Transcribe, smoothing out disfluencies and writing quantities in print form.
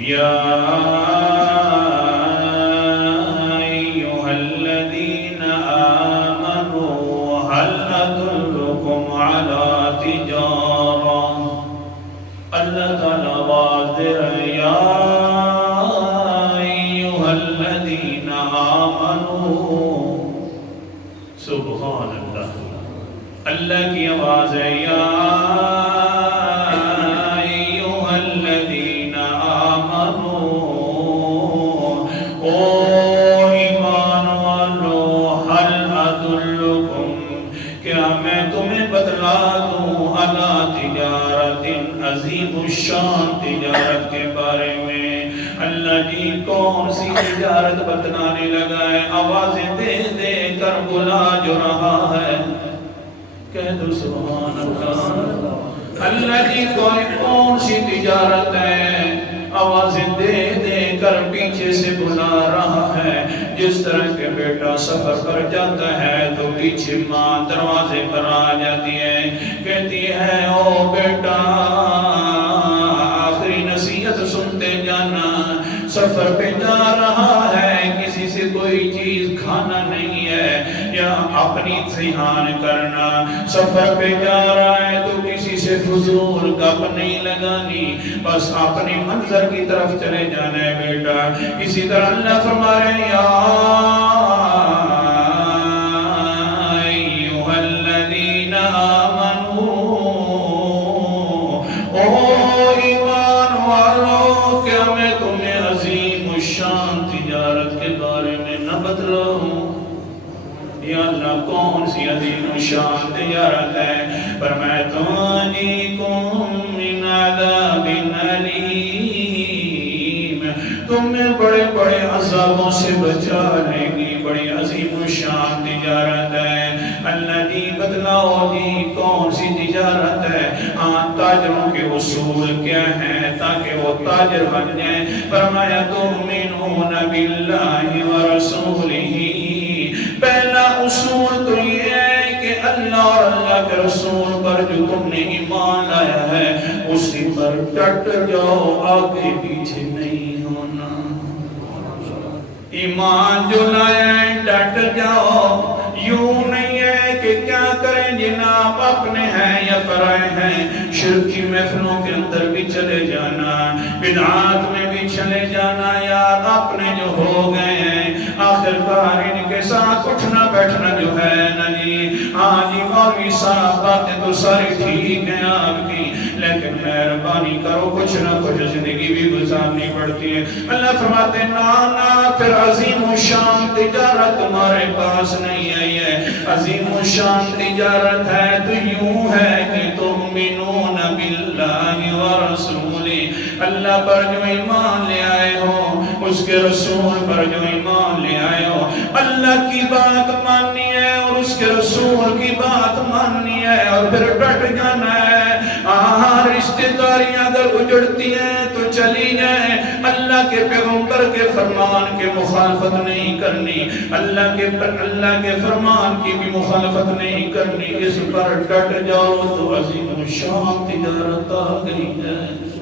یا ایھا الذین آمنوا هل ادلکم علی تجارہ اللہ تعالیٰ آواز دے رہے یا ایھا الذین آمنوا سبحان اللہ اللہ کی آواز ہے یا ایھا الذین آمنوا او ایمان والو هل ادلکم کیا میں تمہیں بتلا دوں علی تجارت عظیم الشان تجارت کے بارے میں اللہ جی کون سی تجارت بتلانے لگا ہے آوازیں دے دے کر بلا جو رہا ہے کہہ دو سبحان اللہ اللہ جی کوئی کون سی تجارت ہے آوازیں دے دے کر پیچھے سے بلا رہا ہے جس طرح کے بیٹا سفر پر جاتا ہے تو پیچھے ماں دروازے پر آ جاتی ہے کہتی ہے او بیٹا آخری نصیحت سنتے جانا سفر پہ جا رہا ہے کسی سے کوئی چیز کھانا نہیں ہے یا اپنی امتحان کرنا سفر پہ جا رہا ہے تو کسی سے فضول گپ نہیں لگانی بس اپنی منظر کی طرف چلے جانا ہے بیٹا اسی طرح اللہ فرما رہے ہیں یا ایھا الذین آمنوا او ایمان والو کیا میں تمہیں عظیم الشان تجارت کے بارے میں نہ بتلاؤں یا اللہ کون سی عظیم الشان تجارت ہے فرمایا تنجیکم من عذاب علیم تمہیں بڑے بڑے عذابوں سے بچا لے گی بڑی عظیم الشان تجارت ہے اللہ جی بتلاؤ جی کون سی تجارت ہے تاجروں کے اصول کیا ہیں تاکہ وہ تاجر بن جائیں فرمایا تؤمنون باللہ ورسولہ پہلا اصول تو یہ ہے کہ اللہ اور اللہ کے رسول پر جو تم نے ایمان لایا ہے اسی پر ڈٹ جاؤ آگے پیچھے نہیں ہونا ایمان جو لایا ہے ڈٹ جاؤ یوں نہیں ہے کہ کیا کریں جناب اپنے ہیں یا پرائے ہیں شرک کی محفلوں کے اندر بھی چلے جانا بدعات میں بھی چلے جانا یار اپنے جو ہو گئے ہیں آخر کار ان کے ساتھ اٹھنا بیٹھنا جو ہے نا جی ہاں جی مولوی صاحب باتیں تو ساری ٹھیک ہیں آپ کی لیکن مہربانی کرو کچھ نہ کچھ زندگی بھی گزارنی پڑتی ہے اللہ فرماتے ہیں نا پھر عظیم الشان تجارت تمہارے پاس نہیں آئی ہے عظیم الشان تجارت ہے تو یوں ہے کہ تؤمنون باللہ ورسولہ اللہ پر جو ایمان لے آئے ہو اس کے رسول پر جو ایمان لے آئے ہو اللہ کی بات ماننی ہے اور اس کے رسول کی بات ماننی ہے اور پھر ڈٹ جانا ہے رشتہ داریاں اگر اجڑتی ہیں تو چلی جائیں اللہ کے پیغمبر کے فرمان کے مخالفت نہیں کرنی اللہ کے فرمان کی بھی مخالفت نہیں کرنی اس پر ڈٹ جاؤ تو عظیم الشان تجارت آ گئی ہے